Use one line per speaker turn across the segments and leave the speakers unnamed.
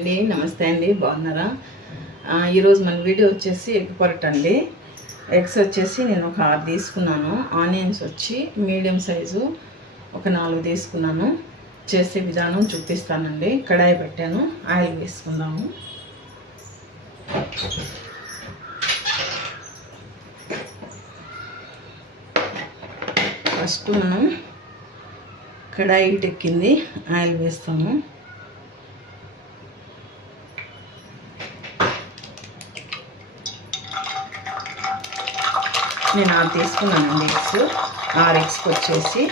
అండి. నమస్తే అండి. బాగున్నారా? ఈరోజు మన వీడియో వచ్చేసి ఎగ్ పొరట్ అండి. ఎగ్స్ వచ్చేసి నేను ఒక ఆరు తీసుకున్నాను. ఆనియన్స్ వచ్చి మీడియం సైజు ఒక నాలుగు తీసుకున్నాను. చేసే విధానం చూపిస్తానండి. కడాయి పెట్టాను. ఆయిల్ వేసుకుందాము. ఫస్ట్ మనం కడాయి ఎక్కింది. ఆయిల్ వేస్తాము. నేను ఆరు తీసుకున్నానండి ఎగ్స్. ఆరు ఎగ్స్కి వచ్చేసి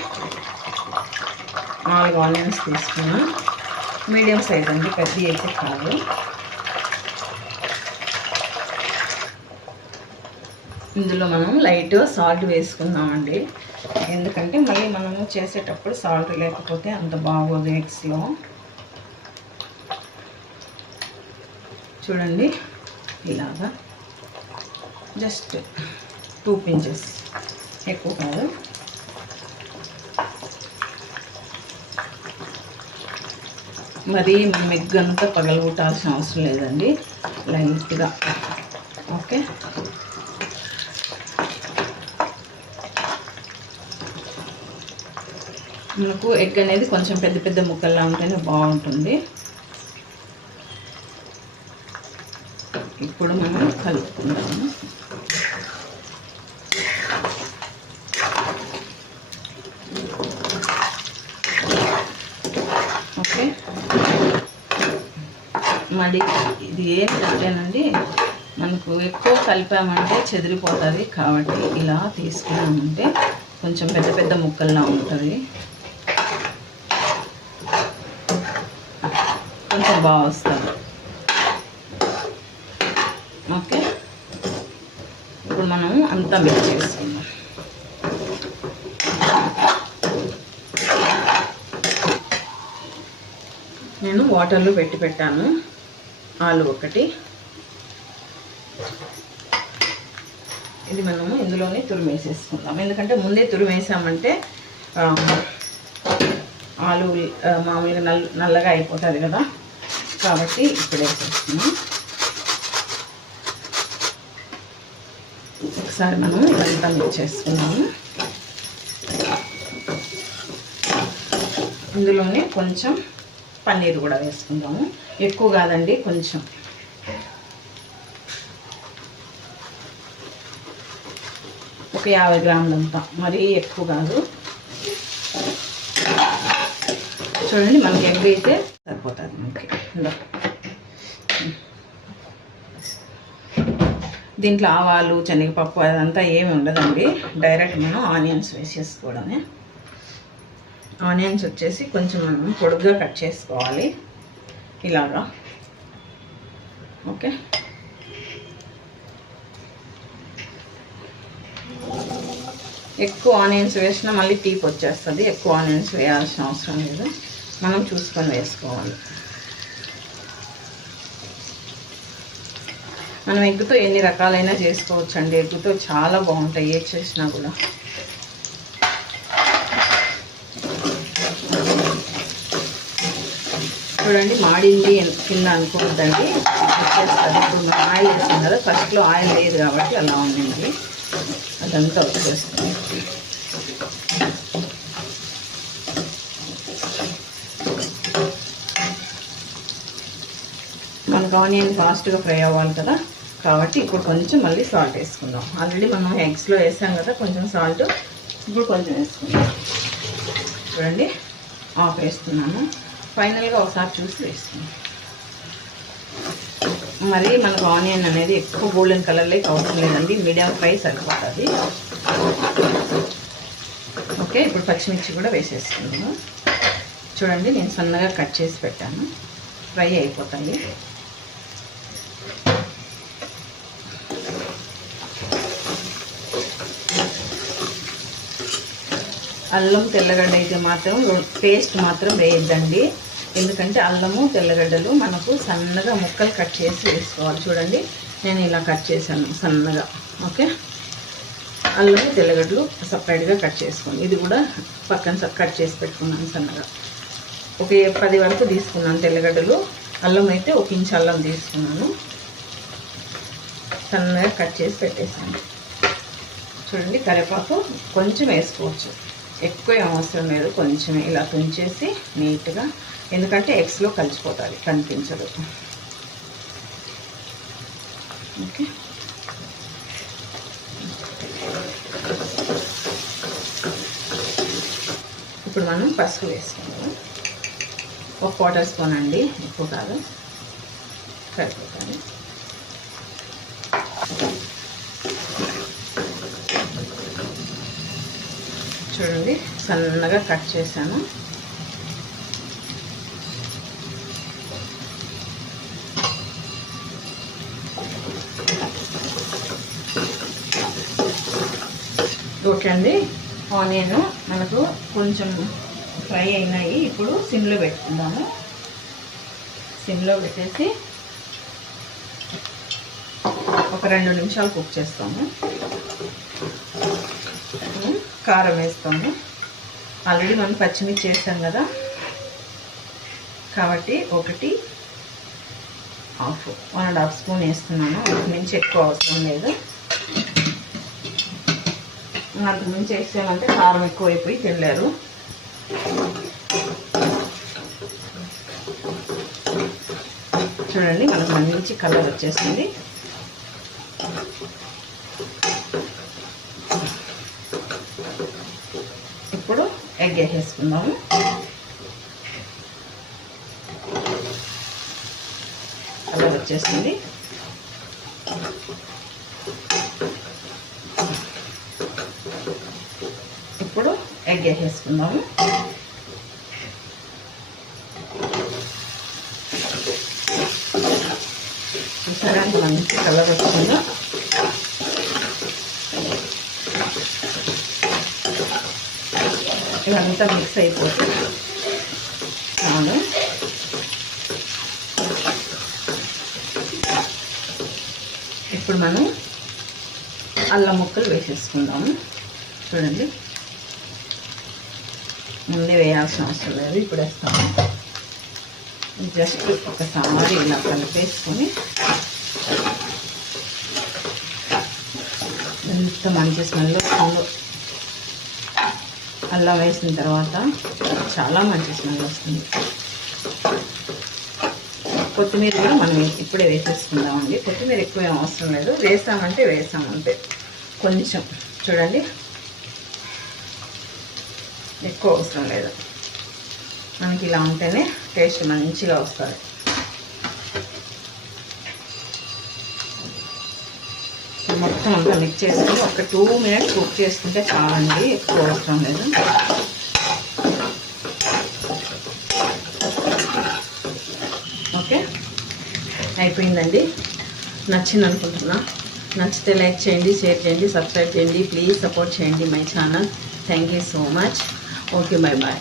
నాలుగు ఆనియన్స్ తీసుకున్నా. మీడియం సైజ్ అండి పెద్ద అయితే కాదు. ఇందులో మనం లైట్ సాల్ట్ వేసుకుందామండి. ఎందుకంటే మళ్ళీ మనము చేసేటప్పుడు సాల్ట్ లేకపోతే అంత బాగోదు ఎగ్స్లో. చూడండి ఇలాగా. Just two pinches. ఎక్కువ కాదు. మరి మెగ్గంతా అంతా పగలగొట్టాల్సిన అవసరం లేదండి. లైట్గా. ఓకే. మనకు ఎగ్ అనేది కొంచెం పెద్ద పెద్ద ముక్కల్లా ఉంటేనే బాగుంటుంది. ఇప్పుడు మనం కలుపుకుందాము ఓకే మరి ఇది ఏం అంటేనండి మనకు ఎక్కువ కలిపామంటే చెదిరిపోతుంది కాబట్టి ఇలా తీసుకున్నామంటే కొంచెం పెద్ద పెద్ద ముక్కల్లా ఉంటుంది. కొంచెం బాగా వస్తుంది. ఓకే? ఇప్పుడు మనం అంతా మిక్స్ చేసుకుందాం. నేను వాటర్లో పెట్టి పెట్టాను. ఆలు ఒకటి. ఇది మనము ఇందులోనే తురిమేసేసుకుందాం. ఎందుకంటే ముందే తురిమేసామంటే ఆలు మామూలుగా నల్ నల్లగా అయిపోతుంది కదా. కాబట్టి ఇప్పుడు వేసేస్తున్నాం ఒకసారి మనం ఇదంతా మిక్స్ చేసుకున్నాము ఇందులోనే కొంచెం పన్నీర్ కూడా వేసుకుందాము. ఎక్కువ కాదండి కొంచెం. ఒక యాభై గ్రాములంతా మరీ ఎక్కువ కాదు. చూడండి మనకి ఎగ్ అయితే సరిపోతుంది మనకి. దీంట్లో ఆవాలు శనగపప్పు అదంతా ఏమి ఉండదండి. డైరెక్ట్ మనం ఆనియన్స్ వేసేసుకోవడమే. ఆనియన్స్ వచ్చేసి కొంచెం మనం పొడుగ్గా కట్ చేసుకోవాలి. ఇలాగా ఓకే. ఎక్కువ ఆనియన్స్ వేసినా మళ్ళీ తీపి వచ్చేస్తుంది. ఎక్కువ ఆనియన్స్ వేయాల్సిన అవసరం లేదు. మనం చూసుకొని వేసుకోవాలి. మనం ఎగ్గుతో ఎన్ని రకాలైనా చేసుకోవచ్చు అండి ఎగ్గుతో చాలా బాగుంటాయి. ఏ చేసినా కూడా. చూడండి మాడింది కింద అనుకోవద్దండి ఇప్పుడు ఆయిల్ వేసాం కదా ఫస్ట్లో ఆయిల్ లేదు కాబట్టి అలా ఉండింది. అదంతా వచ్చేస్తుంది. మనకు ఆనియన్ ఫాస్ట్గా ఫ్రై అవ్వాలి కదా కాబట్టి ఇప్పుడు కొంచెం మళ్ళీ సాల్ట్ వేసుకుందాం. ఆల్రెడీ మనం ఎగ్స్లో వేసాం కదా కొంచెం సాల్ట్. ఇప్పుడు కొంచెం వేసుకుందాం. చూడండి ఆఫ్ వేస్తున్నాను. ఫైనల్గా ఒకసారి చూసి వేసుకుందాం. మరి మనకు ఆనియన్ అనేది ఎక్కువ గోల్డెన్ కలర్లోకి అవసరం లేదండి. మీడియం ఫ్రై సరిపోతుంది. ఓకే ఇప్పుడు పచ్చిమిర్చి కూడా వేసేసుకున్నాము చూడండి నేను సన్నగా కట్ చేసి పెట్టాను. ఫ్రై అయిపోతాయి అల్లం తెల్లగడ్డ అయితే మాత్రం పేస్ట్ మాత్రం వేయద్దండి. ఎందుకంటే అల్లము తెల్లగడ్డలు మనకు సన్నగా ముక్కలు కట్ చేసి వేసుకోవాలి. చూడండి నేను ఇలా కట్ చేశాను సన్నగా. ఓకే? అల్లము తెల్లగడ్డలు సపరేట్గా కట్ చేసుకోండి. ఇది కూడా పక్కన స- కట్ చేసి పెట్టుకున్నాను సన్నగా. ఒక పది వరకు తీసుకున్నాను తెల్లగడ్డలు. అల్లం అయితే ఒక ఇంచు అల్లం తీసుకున్నాను. సన్నగా కట్ చేసి పెట్టేసాను చూడండి కరివేపాకు కొంచెం వేసుకోవచ్చు. ఎక్కువ ఏం అవసరం లేదు. కొంచెం ఇలా తుంచేసి నీట్గా ఎందుకంటే ఎగ్స్లో కలిసిపోతుంది కనిపించదు. ఓకే? ఇప్పుడు మనం పసుపు వేసుకుందాం. ఒక క్వార్టర్ స్పూన్ అండి ఎక్కువ కాదు సరిపోతుంది. చూడండి సన్నగా కట్ చేశాను. ఓకే అండి ఆనియన్ మనకు కొంచెం ఫ్రై అయినాయి. ఇప్పుడు సిమ్లో పెట్టుకుందాము. సిమ్లో పెట్టేసి ఒక రెండు నిమిషాలు కుక్ చేస్తాము. కారం వేస్తాము. ఆల్రెడీ మనం పచ్చిమిర్చి చేస్తాం కదా. కాబట్టి ఒకటి half one and half spoon వేస్తున్నాను. మించి ఎక్కువ అవసరం లేదు. అంతకు మించి వేసామంటే కారం ఎక్కువైపోయి తినలేరు. చూడండి మనకు మంచి కలర్ వచ్చేసింది. ఇప్పుడు ఎగ్ వేసేసుకుందాము కలర్ వచ్చేసింది ఇప్పుడు ఎగ్ వేసేసుకుందాము. చూసారా? మంచి కలర్ వచ్చిందో? ఇదంతా మిక్స్ అయిపోతుంది చాలు. ఇప్పుడు మనం అల్లం ముక్కలు వేసేసుకుందాము చూడండి. ముందే వేయాల్సిన అవసరం లేదు ఇప్పుడు వేస్తాము జస్ట్ ఒకసారి ఇలా కలిపేసుకొని ఎంత మంచి స్మెల్ వస్తుందో. అల్లం వేసిన తర్వాత చాలా మంచి స్మెల్ వస్తుంది. కొత్తిమీర కూడా మనం ఇప్పుడే వేసేసుకుందామండి. కొత్తిమీర ఎక్కువ ఏం అవసరం లేదు. వేసామంటే వేసాం అంతే. కొంచెం చూడండి. ఎక్కువ అవసరం లేదు. మనకి ఇలా ఉంటేనే టేస్ట్ మంచిగా వస్తుంది. మొత్తం అంతా మిక్స్ చేసుకుని ఒక టూ మినిట్స్ కుక్ చేసుకుంటే చాలండి ఎక్కువ అవసరం లేదు. ఓకే అయిపోయిందండి. నచ్చింది అనుకుంటున్నా. నచ్చితే లైక్ చేయండి షేర్ చేయండి సబ్స్క్రైబ్ చేయండి. ప్లీజ్ సపోర్ట్ చేయండి my channel. Thank you so much okay bye bye